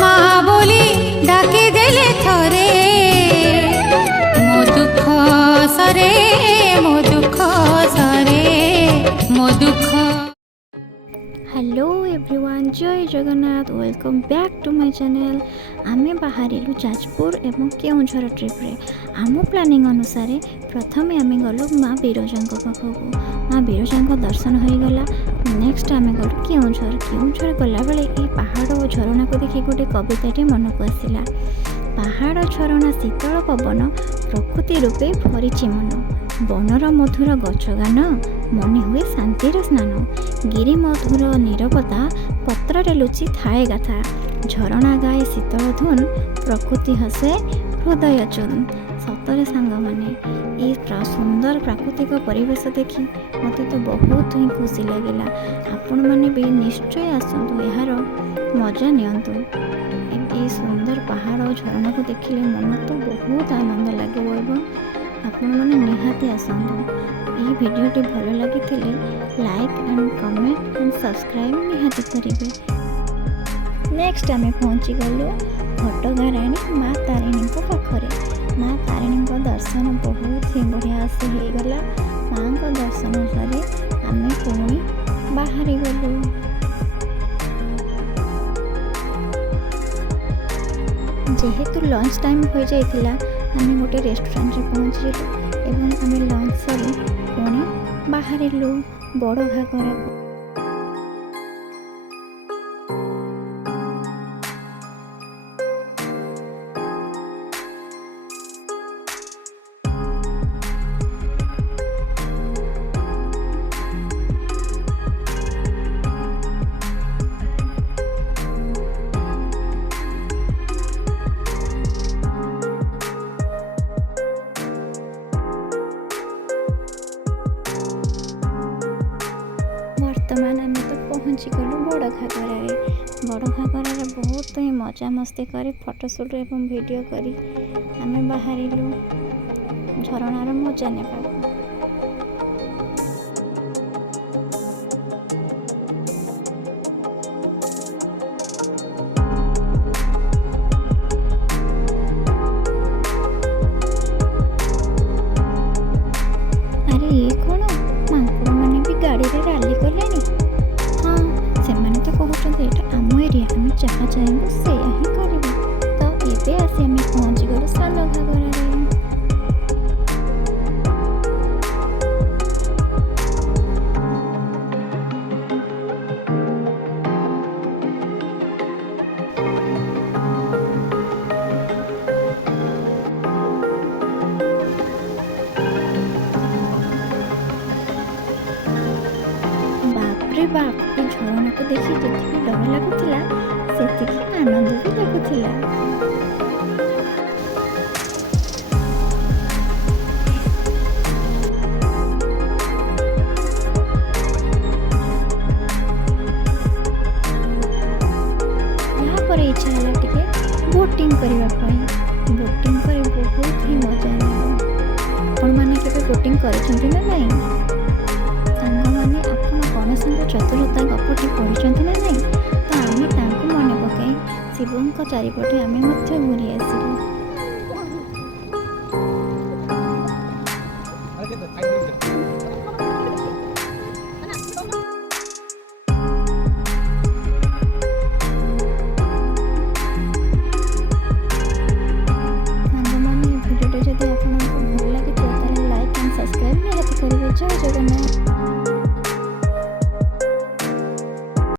ମା ବୋଲି ଡାକି ଦେଲେ ଥରେ ମୋ ଦୁଃଖ ସରେ ମୋ ଦୁଃଖ ସରେ ମୋ ଦୁଃଖ। हेलो एवरीवन, जय Jagannath, welcome back to my channel. आमे बाहरिलु जाजपुर एवं केउझर ट्रिप्रे। आम प्लानिंग अनुसार प्रथम आम गलु माँ बिरजा पाखक। माँ बिरजा दर्शन हो गला। नेक्स्ट आम गलु केउझर गला बेले ये पहाड़ और झरणा को देखी गोटे कविताटी मन को आसला। पहाड़ झरणा शीतल पवन प्रकृति रूपे भरीची मन। बनर मधुर गछगान मने हुए शांतिर स्नान। गिरी मधुर नीरवता पत्र लुचि थाए गाथा। झरणा गाए शीतल धुन प्रकृति हसे हृदय चुन। सतरे सांग माने ये सुंदर प्राकृतिक परिवेश देखी मते तो बहुत ही खुशी लगिला। आपण माने भी निश्चय आसतु यार मजा नियंतु। ये सुंदर पहाड़ और झरणा को देखिले मन तो बहुत आनंद लगे एवं आपण माने निहाती आसतु। ये वीडियोटी भल लगी like and comment and subscribe निहाती करेंगे। नेक्स्ट आम पहुँची गलु घटगाँ राणी माँ तारिणी पाखरे। माँ तारिणी दर्शन बहुत ही बढ़िया से हो गला। माँ को दर्शन सारी आम पुणी बाहरी गलु। जेहेतु लंच टाइम हो जाइथिला आम गोटे रेस्टोरेंट पहुँचलु एवं आम लंच सारी पुणी बाहरिलु बड़ घागरा। वर्तमान आम तो पहुँची गलु बड़ घागरारे। बड़ घागरारे बहुत ही मजा मस्ती कर फोटोशूट एवं वीडियो करी आम बाहरिलु झरणार मजा नेबा। अरे ये कौन मांकुड़ मैंने भी गाड़ी रे रैली कले। हाँ से तो कहते यहाँ आम एरिया आम जहाँ चाहबू से ही करूँ। तो ये आसी आम पहुँची गलु सान घागरारे। बाप ये झरणा को देखी जितनी डर लगुला से आनंद भी लगुला। यहाँ पर इच्छा है टिके बोटिंग करने। बोटिंग करे बहुत ही मजा आपण मैंने केबे बोटिंग करछंती ना नहीं सांग माने आपण गणेशଙ୍କ चतुरता गपटी पढ़ी ना नहीं। तो आम मन पकई शिवों चारिपटे आम घूरी आसलु। भिडियो जदि आपको भल लगे तो लाइक एंड सब्सक्राइब निहाती करेंगे। जय जगन्नाथ।